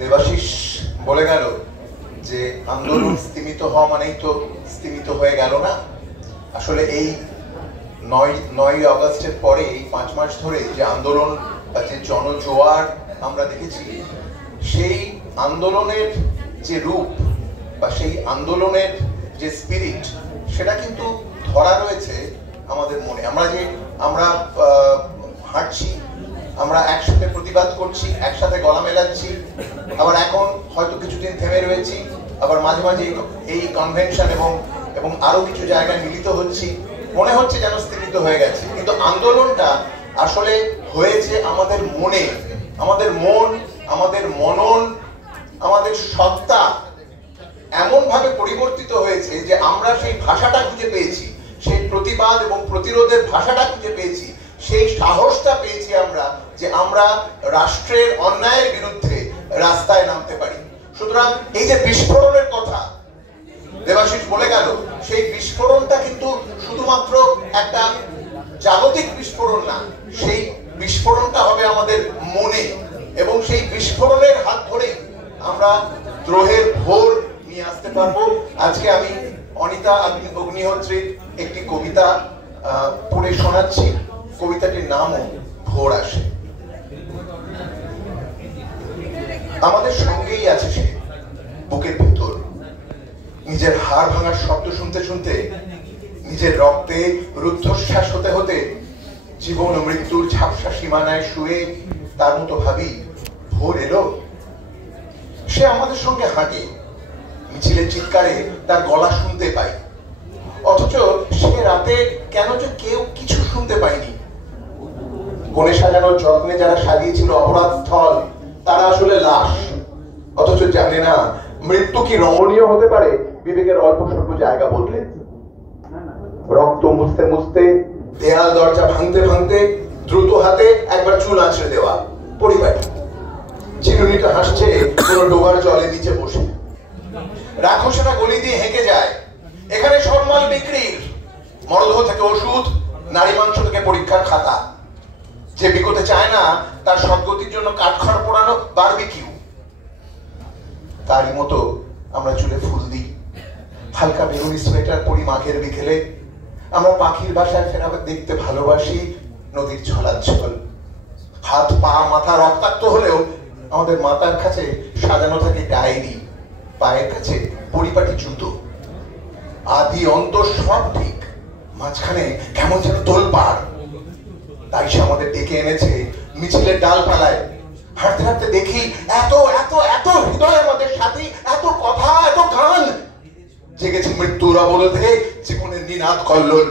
দেবাশিস বলে গেল যে আন্দোলন স্তিমিত হওয়া মানেই তো স্তিমিত হয়ে গেল না। আসলে এই 9ই আগস্টের পরে এই 5 মাস ধরে যে আন্দোলন বা যে জনজোয়ার আমরা দেখেছি, সেই আন্দোলনের যে রূপ বা সেই আন্দোলনের যে স্পিরিট, সেটা কিন্তু ধরা রয়েছে আমাদের মনে। আমরা হাঁটছি, আমরা একসাথে প্রতিবাদ করছি, একসাথে গলা মেলাচ্ছি, আবার এখন হয়তো কিছুদিন থেমে রয়েছি, আবার মাঝে মাঝে এই কনভেনশন এবং আরো কিছু জায়গায় মিলিত হচ্ছি, মনে হচ্ছে যেন স্থিমিত হয়ে গেছে। কিন্তু আন্দোলনটা আসলে হয়েছে আমাদের মনে। আমাদের মন, আমাদের মনন, আমাদের সত্তা এমন ভাবে পরিবর্তিত হয়েছে যে আমরা সেই ভাষাটা খুঁজে পেয়েছি, সেই প্রতিবাদ এবং প্রতিরোধের ভাষাটা খুঁজে পেয়েছি, সেই সাহসটা পেয়েছি আমরা যে আমরা রাষ্ট্রের অন্যায়ের বিরুদ্ধে রাস্তায় নামতে পারি। সুতরাং এই যে বিস্ফোরণের কথা দেবাশিস বলে গেল, সেই বিস্ফোরণটা কিন্তু শুধুমাত্র একটা জাগতিক বিস্ফোরণ না, সেই বিস্ফোরণটা হবে আমাদের মনে, এবং সেই বিস্ফোরণের হাত ধরেই আমরা দ্রোহের ভোর নিয়ে আসতে পারবো। আজকে আমি অনিতা অগ্নিহোত্রীর একটি কবিতা পড়ে শোনাচ্ছি। কবিতাটির নামও ভোর আসে। আমাদের সঙ্গেই আছে সে বুকের ভিতর, নিজের হাড় ভাঙার শব্দ শুনতে শুনতে, নিজের রক্তে রুদ্ধশ্বাস হতে হতে, জীবন ও মৃত্যুর ঝাপসা সীমানায় শুয়ে তার মতো ভাবি ভোর এলো। সে আমাদের সঙ্গে হাঁটে, মিছিলের চিৎকারে তার গলা শুনতে পাই, অথচ সে রাতে কেন যে কেউ কিছু শুনতে পায়নি। কোণে সাজানোর যত্নে যারা সাজিয়েছিল অপরাধ স্থল, তারা আসলে লাশ, অথচ জানে না মৃত্যু কি রমণীয় হতে পারে বিবেকের অল্প স্বল্প জায়গা বদলে। রক্ত মুছতে মুছতে, দেয়াল দরজা ভাঙতে ভাঙতে, দ্রুত হাতে একবার চুল আঁচড়ে দেওয়া পরিবারে। চিরুনিটা হাসছে কোন ডোবার জলে নিচে বসে। রাক্ষসেরা গলি দিয়ে হেঁকে যায়, এখানে সরমাল বিক্রির, মরদেহ থেকে ওষুধ, নারী মাংস থেকে পরীক্ষার খাতা। যে বিকোতে চায় না তার সদ্গতির জন্য কাঠখড় পোড়ানো বারবিকিউ। তারই মতো আমরা চুলে ফুল দিই, হালকা বেগুনি সোয়েটার পরি মাঘের বিকেলে। আমরা পাখির বাসায় ফেরা দেখতে ভালোবাসি নদীর ছলাচ্ছল। হাত পা মাথা রক্তাক্ত হলেও আমাদের মাথার কাছে সাজানো থাকে ডায়েরি, পায়ের কাছে পরিপাটি জুতো। আদি অন্ত সব ঠিক, মাঝখানে কেমন যেন তোলপাড়। তাই সে আমাদের ডেকে এনেছে মিছিলের ডালপালায়। হাঁটতে হাঁটতে দেখি এত এত এত হৃদয় আমাদের সাথে, এত কথা, এত গান। জেগেছে মৃত্যুর অবরোধে জীবনের নিনাদ কল্লোল।